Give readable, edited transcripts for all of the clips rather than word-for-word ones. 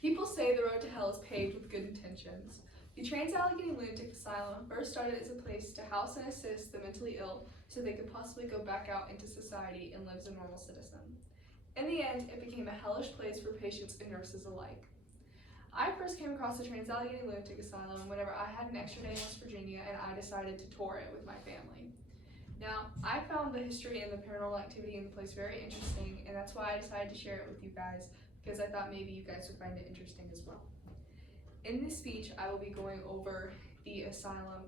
People say the road to hell is paved with good intentions. The Trans-Allegheny Lunatic Asylum first started as a place to house and assist the mentally ill so they could possibly go back out into society and live as a normal citizen. In the end, it became a hellish place for patients and nurses alike. I first came across the Trans-Allegheny Lunatic Asylum whenever I had an extra day in West Virginia and I decided to tour it with my family. Now, I found the history and the paranormal activity in the place very interesting, and that's why I decided to share it with you guys, because I thought maybe you guys would find it interesting as well. In this speech, I will be going over the asylum,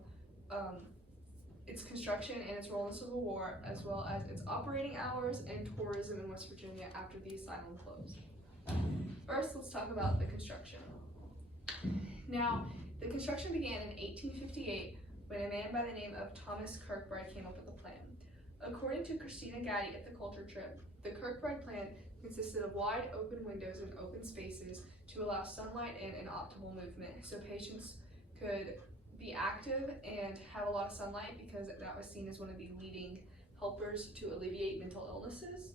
its construction and its role in the Civil War, as well as its operating hours and tourism in West Virginia after the asylum closed. First, let's talk about the construction. Now, the construction began in 1858 when a man by the name of Thomas Kirkbride came up with a plan. According to Christina Gaddy at the Culture Trip, the Kirkbride plan consisted of wide open windows and open spaces to allow sunlight in and optimal movement so patients could be active and have a lot of sunlight, because that was seen as one of the leading helpers to alleviate mental illnesses.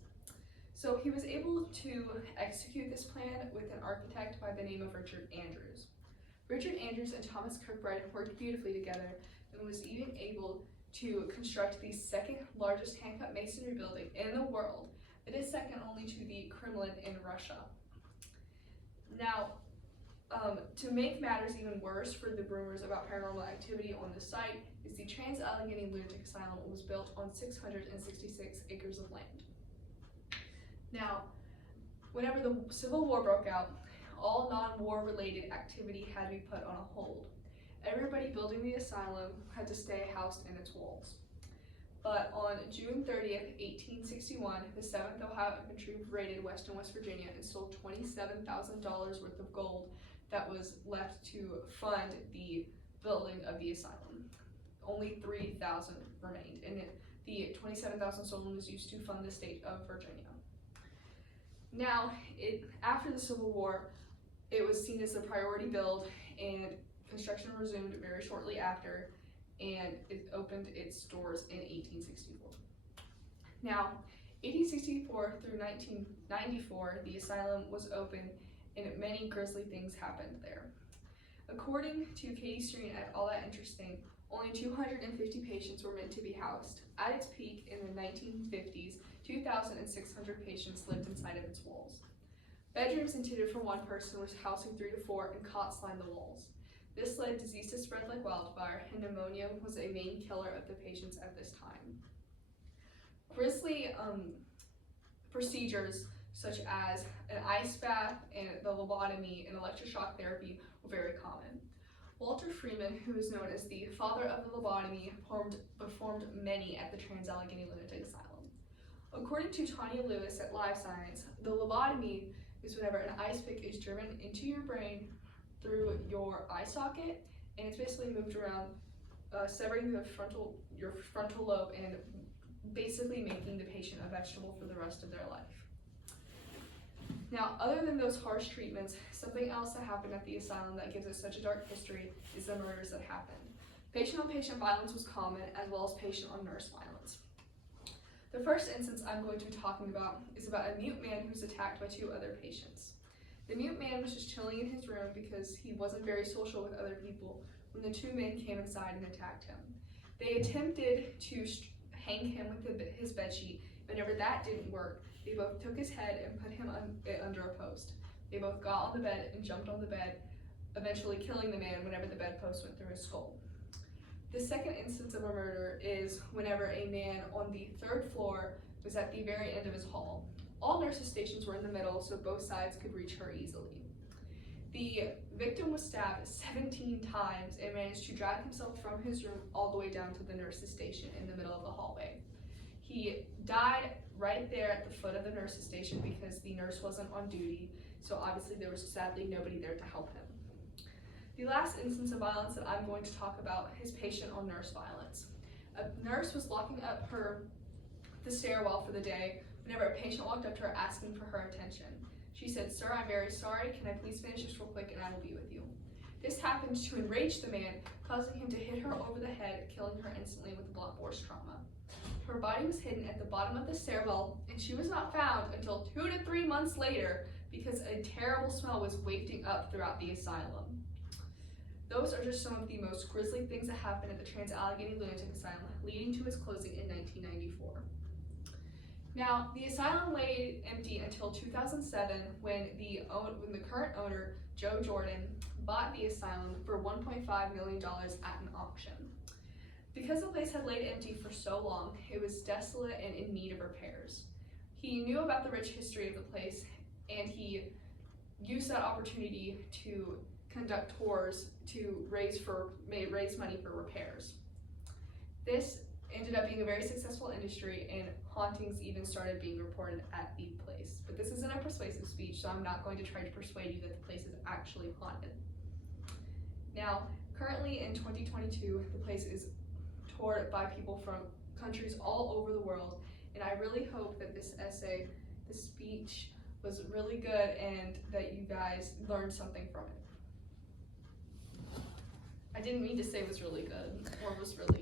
So he was able to execute this plan with an architect by the name of Richard Andrews. Richard Andrews and Thomas Kirkbride worked beautifully together and was even able to construct the second largest hand-cut masonry building in the world. It is second only to the Kremlin in Russia. Now, to make matters even worse for the rumors about paranormal activity on the site, is the Trans-Allegheny Lunatic Asylum was built on 666 acres of land. Now, whenever the Civil War broke out, all non-war related activity had to be put on a hold. Everybody building the asylum had to stay housed in its walls. But on June 30th, 1861, the 7th Ohio Infantry raided West Virginia and stole $27,000 worth of gold that was left to fund the building of the asylum. Only $3,000 remained, and the $27,000 stolen was used to fund the state of Virginia. Now, after the Civil War, it was seen as a priority build, and construction resumed very shortly after, and it opened its doors in 1864. Now, 1864 through 1994, the asylum was open, and many grisly things happened there. According to Katie Streen at All That Interesting, only 250 patients were meant to be housed. At its peak in the 1950s, 2,600 patients lived inside of its walls. Bedrooms intended for one person was housing 3 to 4, and cots lined the walls. This led disease to spread like wildfire, and pneumonia was a main killer of the patients at this time. Grisly procedures such as an ice bath and the lobotomy and electroshock therapy were very common. Walter Freeman, who is known as the father of the lobotomy, performed many at the Trans-Allegheny Lunatic Asylum. According to Tanya Lewis at Live Science, the lobotomy is whenever an ice pick is driven into your brain through your eye socket, and it's basically moved around, severing your frontal lobe and basically making the patient a vegetable for the rest of their life. Now, other than those harsh treatments, something else that happened at the asylum that gives it such a dark history is the murders that happened. Patient-on-patient violence was common, as well as patient-on-nurse violence. The first instance I'm going to be talking about is about a mute man who was attacked by 2 other patients. The mute man was just chilling in his room because he wasn't very social with other people when the 2 men came inside and attacked him. They attempted to hang him with his bedsheet. Whenever that didn't work, they both took his head and put him under a post. They both got on the bed and jumped on the bed, eventually killing the man whenever the bedpost went through his skull. The second instance of a murder is whenever a man on the 3rd floor was at the very end of his hall. All nurses' stations were in the middle, so both sides could reach her easily. The victim was stabbed 17 times and managed to drag himself from his room all the way down to the nurse's station in the middle of the hallway. He died right there at the foot of the nurse's station because the nurse wasn't on duty, so obviously there was sadly nobody there to help him. The last instance of violence that I'm going to talk about is patient-on-nurse violence. A nurse was locking up the stairwell for the day whenever a patient walked up to her asking for her attention. She said, "Sir, I'm very sorry. Can I please finish this real quick and I will be with you?" This happened to enrage the man, causing him to hit her over the head, killing her instantly with blunt force trauma. Her body was hidden at the bottom of the stairwell, and she was not found until 2 to 3 months later because a terrible smell was wafting up throughout the asylum. Those are just some of the most grisly things that happened at the Trans-Allegheny Lunatic Asylum, leading to its closing in 1994. Now, the asylum lay empty until 2007 when the current owner, Joe Jordan, bought the asylum for $1.5 million at an auction. Because the place had laid empty for so long, it was desolate and in need of repairs. He knew about the rich history of the place, and he used that opportunity to conduct tours to raise money for repairs. This ended up being a very successful industry, and hauntings even started being reported at the place. But this isn't a persuasive speech, so I'm not going to try to persuade you that the place is actually haunted. Now, currently in 2022, the place is toured by people from countries all over the world, and I really hope that this speech was really good and that you guys learned something from it. I didn't mean to say it was really good or was really